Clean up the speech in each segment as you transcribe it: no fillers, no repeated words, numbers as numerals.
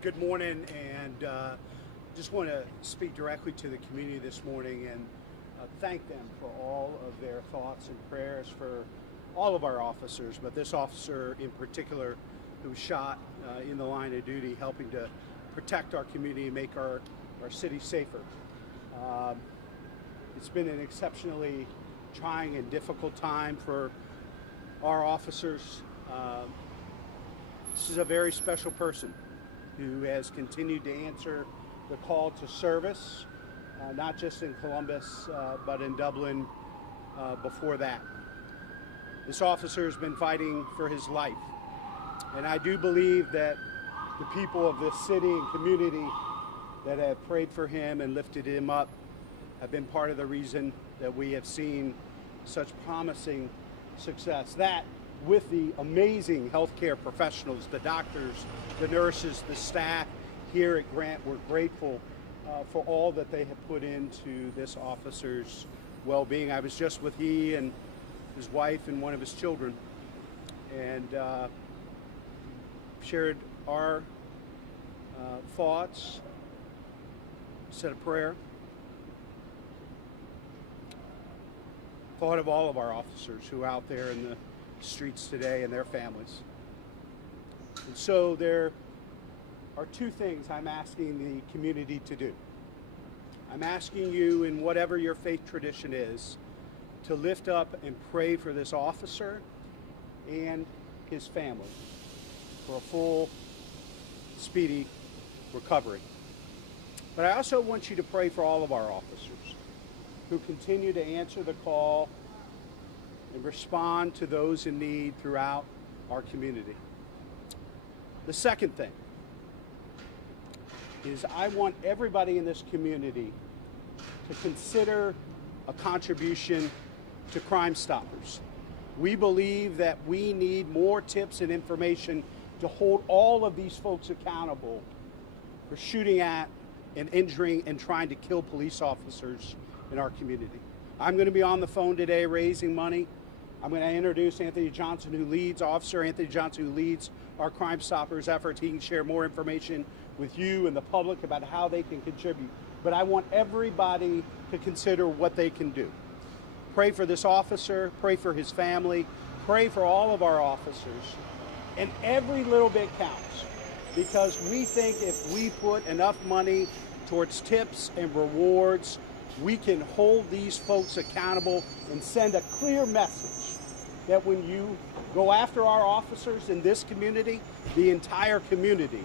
Good morning, and just want to speak directly to the community this morning and thank them for all of their thoughts and prayers for all of our officers, but this officer in particular who was shot in the line of duty, helping to protect our community and make our city safer. It's been an exceptionally trying and difficult time for our officers. This is a very special person who has continued to answer the call to service, not just in Columbus, but in Dublin before that. This officer has been fighting for his life. And I do believe that the people of this city and community that have prayed for him and lifted him up have been part of the reason that we have seen such promising success. That, with the amazing healthcare professionals, the doctors, the nurses, the staff here at Grant, we're grateful for all that they have put into this officer's well-being. I was just with he and his wife and one of his children, and shared our thoughts, said a prayer, thought of all of our officers who are out there in the streets today and their families. And so there are two things I'm asking the community to do. I'm asking you, in whatever your faith tradition is, to lift up and pray for this officer and his family for a full, speedy recovery. But I also want you to pray for all of our officers who continue to answer the call and respond to those in need throughout our community. The second thing is I want everybody in this community to consider a contribution to Crime Stoppers. We believe that we need more tips and information to hold all of these folks accountable for shooting at and injuring and trying to kill police officers in our community. I'm going to be on the phone today raising money. I'm going to introduce Anthony Johnson, Officer Anthony Johnson, who leads our Crime Stoppers efforts. He can share more information with you and the public about how they can contribute. But I want everybody to consider what they can do. Pray for this officer, pray for his family, pray for all of our officers, and every little bit counts, because we think if we put enough money towards tips and rewards, we can hold these folks accountable and send a clear message that when you go after our officers in this community, the entire community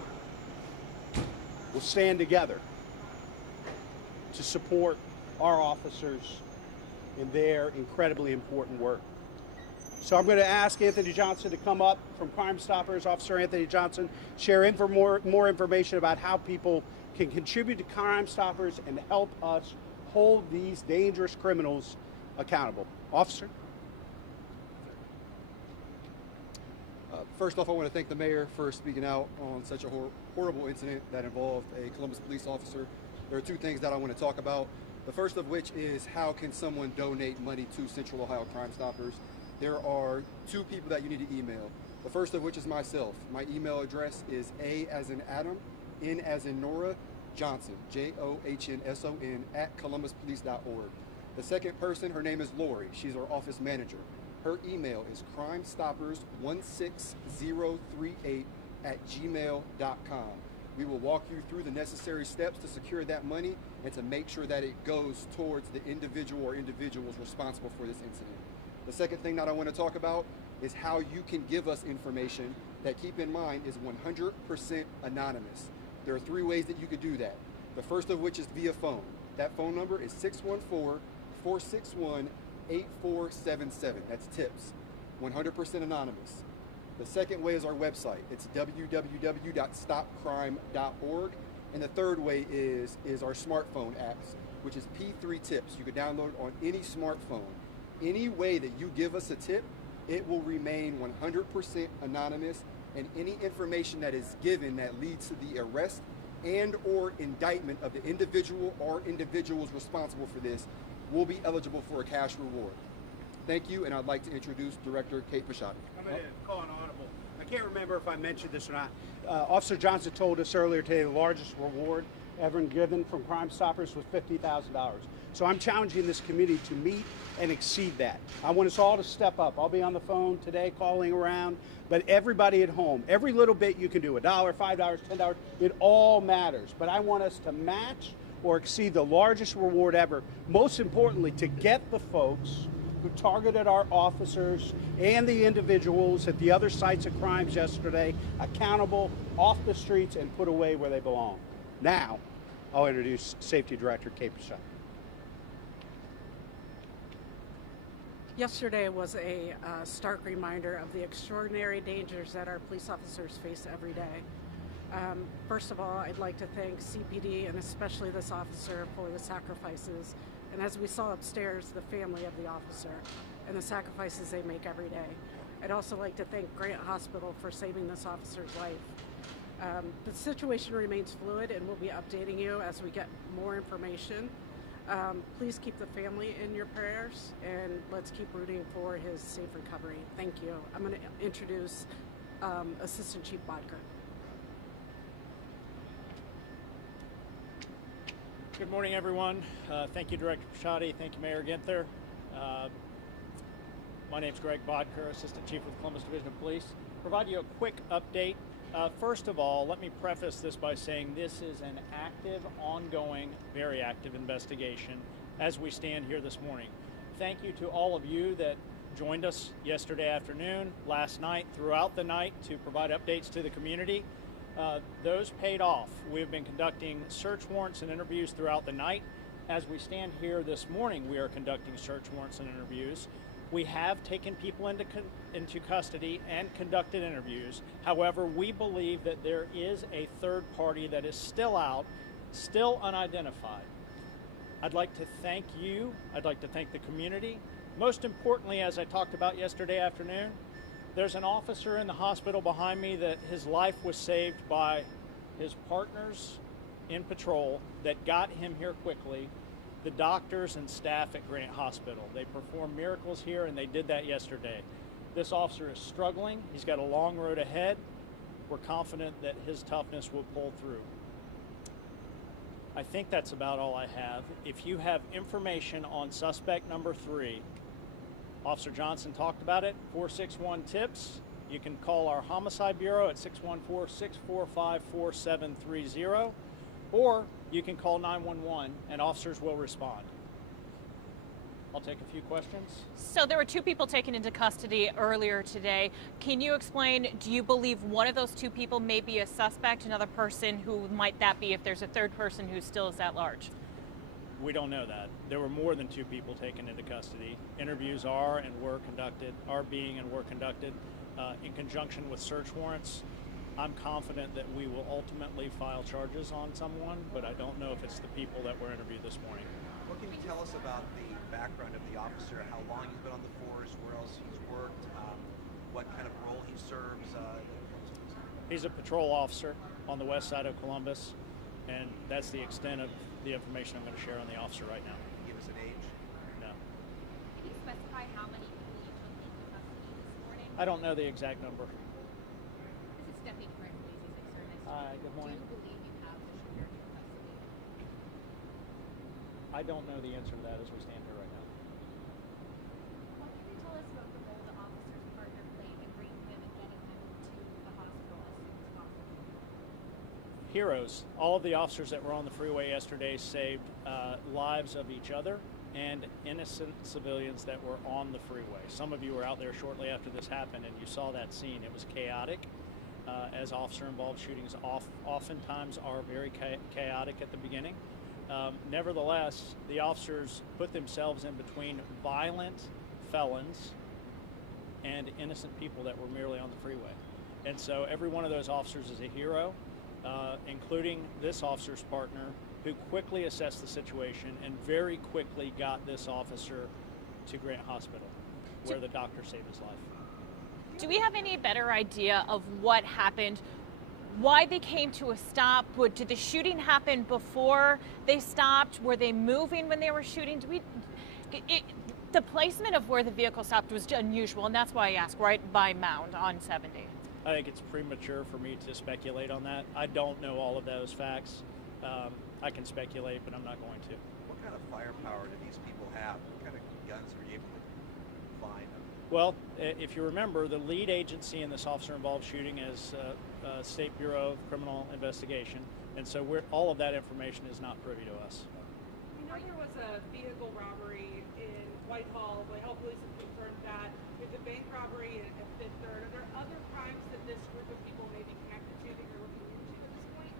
will stand together to support our officers in their incredibly important work. So I'm going to ask Anthony Johnson to come up from Crime Stoppers. Officer Anthony Johnson, share more information about how people can contribute to Crime Stoppers and help us hold these dangerous criminals accountable. Officer? First off, I want to thank the mayor for speaking out on such a horrible incident that involved a Columbus police officer. There are two things that I want to talk about. The first of which is, how can someone donate money to Central Ohio Crime Stoppers? There are two people that you need to email. The first of which is myself. My email address is A as in Adam, N as in Nora, Johnson, JOHNSON, at columbuspolice.org. The second person, her name is Lori. She's our office manager. Her email is crimestoppers16038 at gmail.com. We will walk you through the necessary steps to secure that money and to make sure that it goes towards the individual or individuals responsible for this incident. The second thing that I want to talk about is how you can give us information that, keep in mind, is 100% anonymous. There are three ways that you could do that. The first of which is via phone. That phone number is 614-461-8477. That's tips. 100% anonymous. The second way is our website. It's www.stopcrime.org. And the third way is our smartphone apps, which is P3 Tips. You can download on any smartphone. Any way that you give us a tip, it will remain 100% anonymous, and any information that is given that leads to the arrest and or indictment of the individual or individuals responsible for this will be eligible for a cash reward. Thank you, and I'd like to introduce Director Kate Pashadi. I'm going to call an audible. I I can't remember if I mentioned this or not. Officer Johnson told us earlier today the largest reward ever given from Crime Stoppers was $50,000. So I'm challenging this committee to meet and exceed that. I want us all to step up. I'll be on the phone today calling around, but everybody at home, every little bit you can do, $1, $5, $10, it all matters. But I want us to match or exceed the largest reward ever. Most importantly, to get the folks who targeted our officers and the individuals at the other sites of crimes yesterday accountable, off the streets, and put away where they belong. Now, I'll introduce Safety Director Kate Pichette. Yesterday was a stark reminder of the extraordinary dangers that our police officers face every day. First of all, I'd like to thank CPD and especially this officer for the sacrifices, and as we saw upstairs, the family of the officer and the sacrifices they make every day. I'd also like to thank Grant Hospital for saving this officer's life. The situation remains fluid, and we'll be updating you as we get more information. Please keep the family in your prayers, and let's keep rooting for his safe recovery. Thank you. I'm going to introduce Assistant Chief Bodker. Good morning, everyone. Thank you, Director Pichette. Thank you, Mayor Ginther. My name is Greg Bodker, Assistant Chief of the Columbus Division of Police. Provide you a quick update. First of all, let me preface this by saying this is an active, ongoing, very active investigation as we stand here this morning. Thank you to all of you that joined us yesterday afternoon, last night, throughout the night to provide updates to the community. Those paid off. We've been conducting search warrants and interviews throughout the night. As we stand here this morning, we are conducting search warrants and interviews. We have taken people into custody and conducted interviews. However, we believe that there is a third party that is still out, still unidentified. I'd like to thank you. I'd like to thank the community. Most importantly, as I talked about yesterday afternoon, there's an officer in the hospital behind me that his life was saved by his partners in patrol that got him here quickly, the doctors and staff at Grant Hospital. They perform miracles here, and they did that yesterday. This officer is struggling. He's got a long road ahead. We're confident that his toughness will pull through. I think that's about all I have. If you have information on suspect number 3, Officer Johnson talked about it, 461-TIPS. You can call our Homicide Bureau at 614-645-4730, or you can call 911 and officers will respond. I'll take a few questions. So there were 2 people taken into custody earlier today. Can you explain, do you believe one of those 2 people may be a suspect? Another person, who might that be if there's a third person who still is at large? We don't know that. There were more than 2 people taken into custody. Interviews are being and were conducted in conjunction with search warrants. I'm confident that we will ultimately file charges on someone, but I don't know if it's the people that were interviewed this morning. What can you tell us about the background of the officer, how long he's been on the force, where else he's worked, what kind of role he serves? He's a patrol officer on the west side of Columbus, and that's the extent of the information I'm going to share on the officer right now. Can you give us an age? No. Can you specify how many people you took into custody this morning? I don't know the exact number. This is Stephanie Frank, Police Executive Service. Hi, good morning. Do you believe you have the shooter in custody? I don't know the answer to that as we stand here right now. What can you tell us about the role the officer's partner played in bringing him and getting him to the hospital as soon as possible? Heroes. All of the officers that were on the freeway yesterday saved lives of each other and innocent civilians that were on the freeway. Some of you were out there shortly after this happened, and you saw that scene. It was chaotic, as officer-involved shootings oftentimes are very chaotic at the beginning. Nevertheless, the officers put themselves in between violent felons and innocent people that were merely on the freeway. And so every one of those officers is a hero, including this officer's partner, who quickly assessed the situation and very quickly got this officer to Grant Hospital, where the doctor saved his life. Do we have any better idea of what happened? Why they came to a stop? Did the shooting happen before they stopped? Were they moving when they were shooting? The placement of where the vehicle stopped was unusual, and that's why I asked, right by Mound on 70. I think it's premature for me to speculate on that. I don't know all of those facts. I can speculate, but I'm not going to. What kind of firepower do these people have? What kind of guns are you able to find? Well, if you remember, the lead agency in this officer-involved shooting is State Bureau of Criminal Investigation, and so all of that information is not privy to us. We know there was a vehicle robbery in Whitehall. Whitehall police have confirmed that. There's a bank robbery at Fifth Third. Are there other crimes that this group of people may be connected to that you're looking into at this point?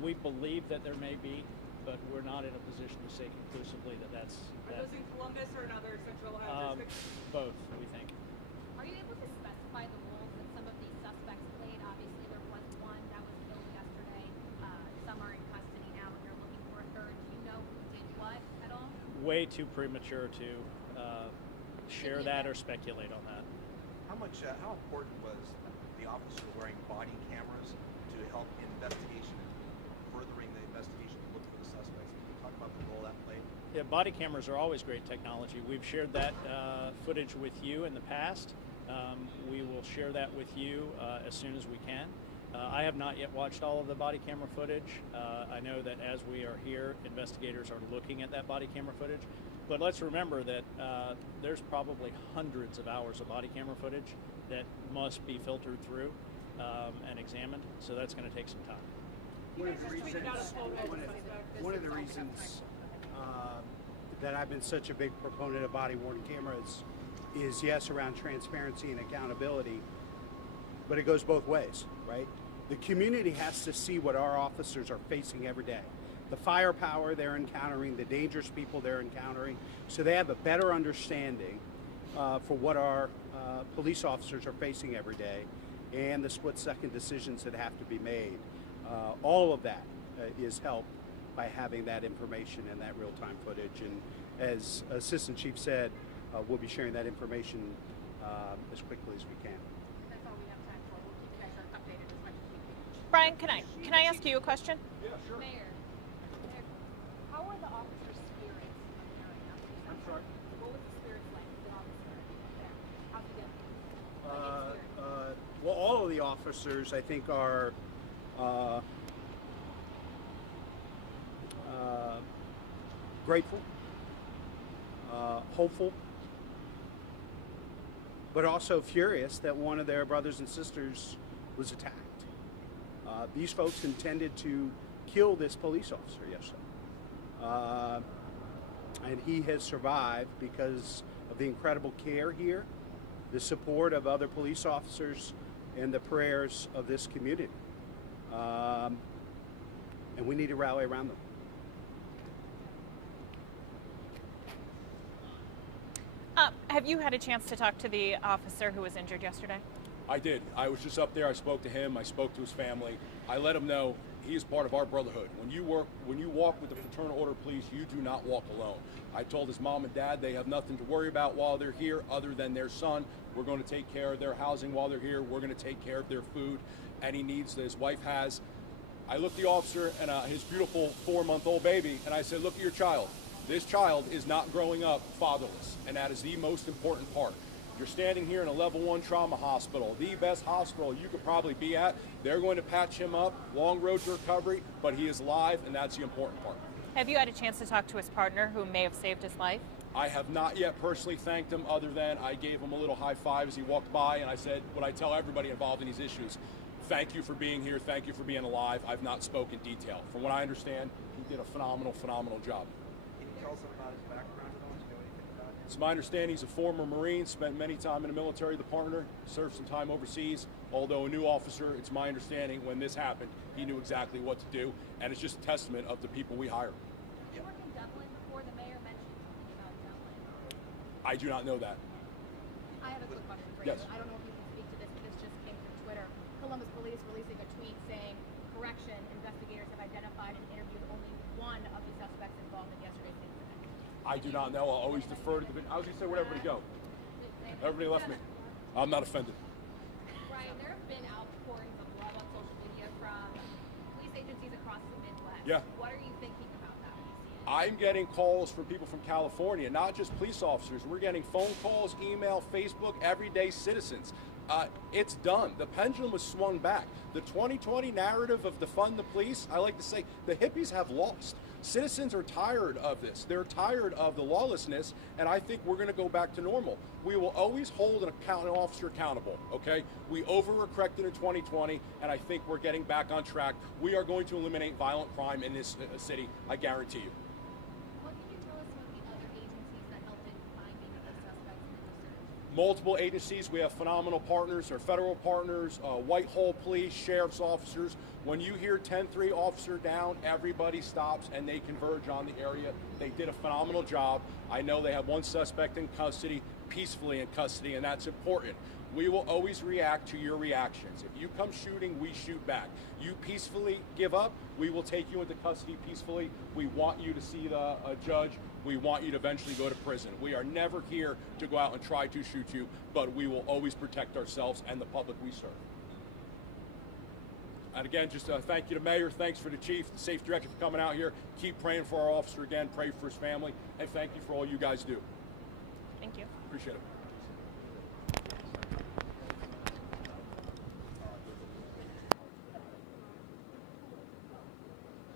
We believe that there may be, but we're not in a position to say conclusively that that's Are those in Columbus or in other Central Ohio jurisdictions? both, we think. Are you able to specify the roles that some of these suspects played? Obviously, there was one that was killed yesterday. Some are in custody now, and you're looking for a third. Do you know who did what at all? Way too premature to share that or speculate on that. How important was the officer wearing body cameras to help investigation and furthering the investigation to look for the suspects? Can you talk about the role that played? Yeah, body cameras are always great technology. We've shared that footage with you in the past. We will share that with you as soon as we can. I have not yet watched all of the body camera footage. I know that as we are here, investigators are looking at that body camera footage. But let's remember that there's probably hundreds of hours of body camera footage that must be filtered through and examined. So that's going to take some time. One of the reasons that I've been such a big proponent of body-worn cameras is, yes, around transparency and accountability, but it goes both ways, right? The community has to see what our officers are facing every day. The firepower they're encountering, the dangerous people they're encountering, so they have a better understanding for what our police officers are facing every day and the split-second decisions that have to be made. All of that is helped by having that information and that real-time footage. And as Assistant Chief said, we'll be sharing that information as quickly as we can. That's all we have time for. We'll keep you guys updated as much as we can. Brian, can I ask you a question? Yeah, sure. Mayor, how are the officers' spirits appearing after this? I'm sorry? What was the spirits like for the officer there? How's he doing? Well, all of the officers, I think, are grateful, hopeful, but also furious that one of their brothers and sisters was attacked. These folks intended to kill this police officer yesterday. And he has survived because of the incredible care here, the support of other police officers, and the prayers of this community. And we need to rally around them. Have you had a chance to talk to the officer who was injured yesterday? I did. I was just up there. I spoke to him. I spoke to his family. I let him know he is part of our brotherhood. When you walk with the Fraternal Order of Police, you do not walk alone. I told his mom and dad they have nothing to worry about while they're here other than their son. We're going to take care of their housing while they're here. We're going to take care of their food, any needs that his wife has. I looked the officer and his beautiful 4-month-old baby, and I said, look at your child. This child is not growing up fatherless, and that is the most important part. You're standing here in a level 1 trauma hospital, the best hospital you could probably be at. They're going to patch him up, long road to recovery, but he is alive, and that's the important part. Have you had a chance to talk to his partner who may have saved his life? I have not yet personally thanked him, other than I gave him a little high five as he walked by, and I said what I tell everybody involved in these issues: thank you for being here, thank you for being alive. I've not spoken detail. From what I understand, he did a phenomenal job. Can you tell us about his background? Do you know anything about him? It's my understanding he's a former Marine, spent many time in the military, the partner, served some time overseas. Although a new officer, it's my understanding when this happened, he knew exactly what to do, and it's just a testament of the people we hire. You worked in Dublin before. The mayor mentioned something about Dublin. I do not know that. I have a quick question for Yes. you. I don't know if you can speak to this, but this just came from Twitter. Columbus Police releasing a tweet saying, correction, investigators have identified and interviewed only one of the suspects involved in yesterday's incident. I do not know. I'll always defer to the... I was going to say, where'd everybody go? Everybody left me. I'm not offended. Brian, there have been outpourings of love on social media from police agencies across the Midwest. Yeah. What are you thinking about that when you see it? I'm getting calls from people from California, not just police officers. We're getting phone calls, email, Facebook, everyday citizens. it's done. The pendulum was swung back. The 2020 narrative of defund the police, I like to say, the hippies have lost. Citizens are tired of this. They're tired of the lawlessness, and I think we're going to go back to normal. We will always hold an officer accountable, okay? We overcorrected in 2020, and I think we're getting back on track. We are going to eliminate violent crime in this city, I guarantee you. What can you tell us about the other agencies that helped in finding the suspects in the search? Multiple agencies. We have phenomenal partners, our federal partners, Whitehall Police, sheriff's officers. When you hear 10-3 officer down, everybody stops and they converge on the area. They did a phenomenal job. I know they have one suspect in custody, peacefully in custody, and that's important. We will always react to your reactions. If you come shooting, we shoot back. You peacefully give up, we will take you into custody peacefully. We want you to see a judge. We want you to eventually go to prison. We are never here to go out and try to shoot you, but we will always protect ourselves and the public we serve. And again, just thank you to Mayor, thanks for the Chief, the Safe Director for coming out here. Keep praying for our officer again, pray for his family, and thank you for all you guys do. Thank you. Appreciate it.